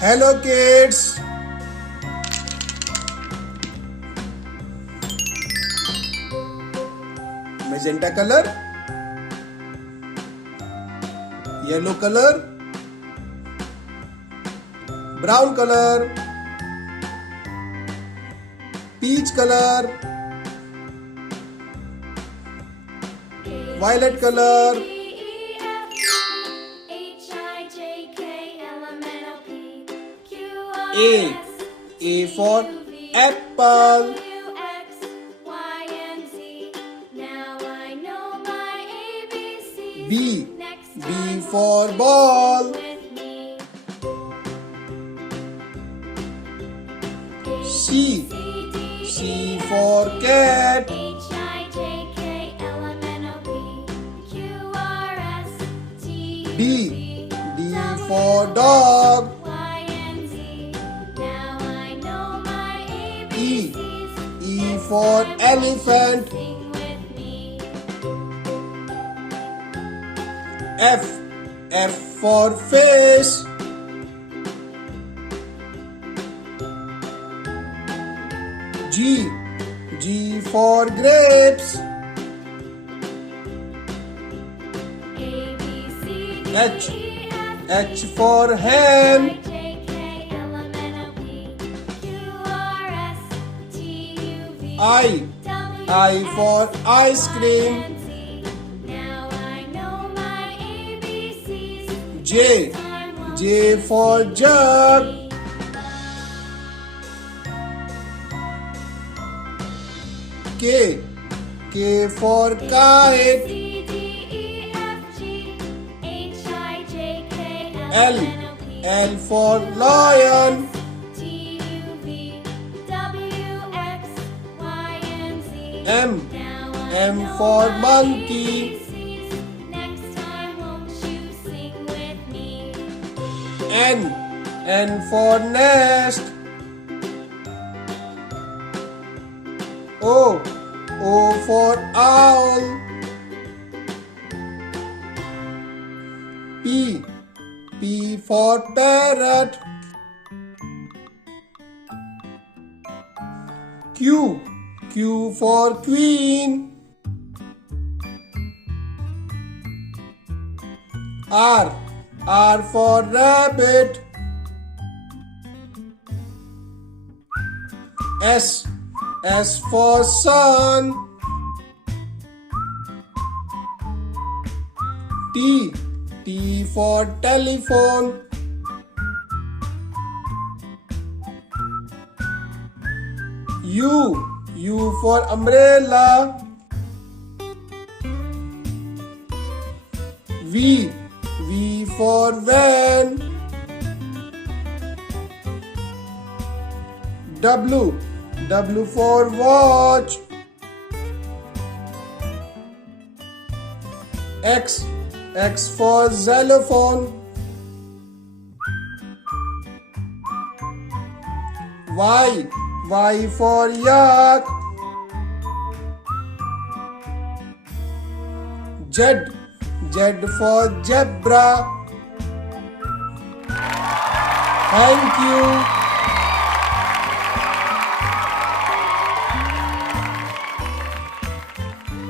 Hello kids. Magenta color, yellow color, brown color, peach color, violet color, A for apple, B for ball, C for cat, D for dog, E for elephant, F for fish, G for grapes, H for hen, I for ice cream, J for jug, K for kite, L for lion, M for monkey, N for nest, O for owl, P for parrot, Q for queen, R for rabbit, S for sun, T for telephone, U for umbrella, V for van, W for watch, X for xylophone, Y for yak, Z for zebra. Thank you.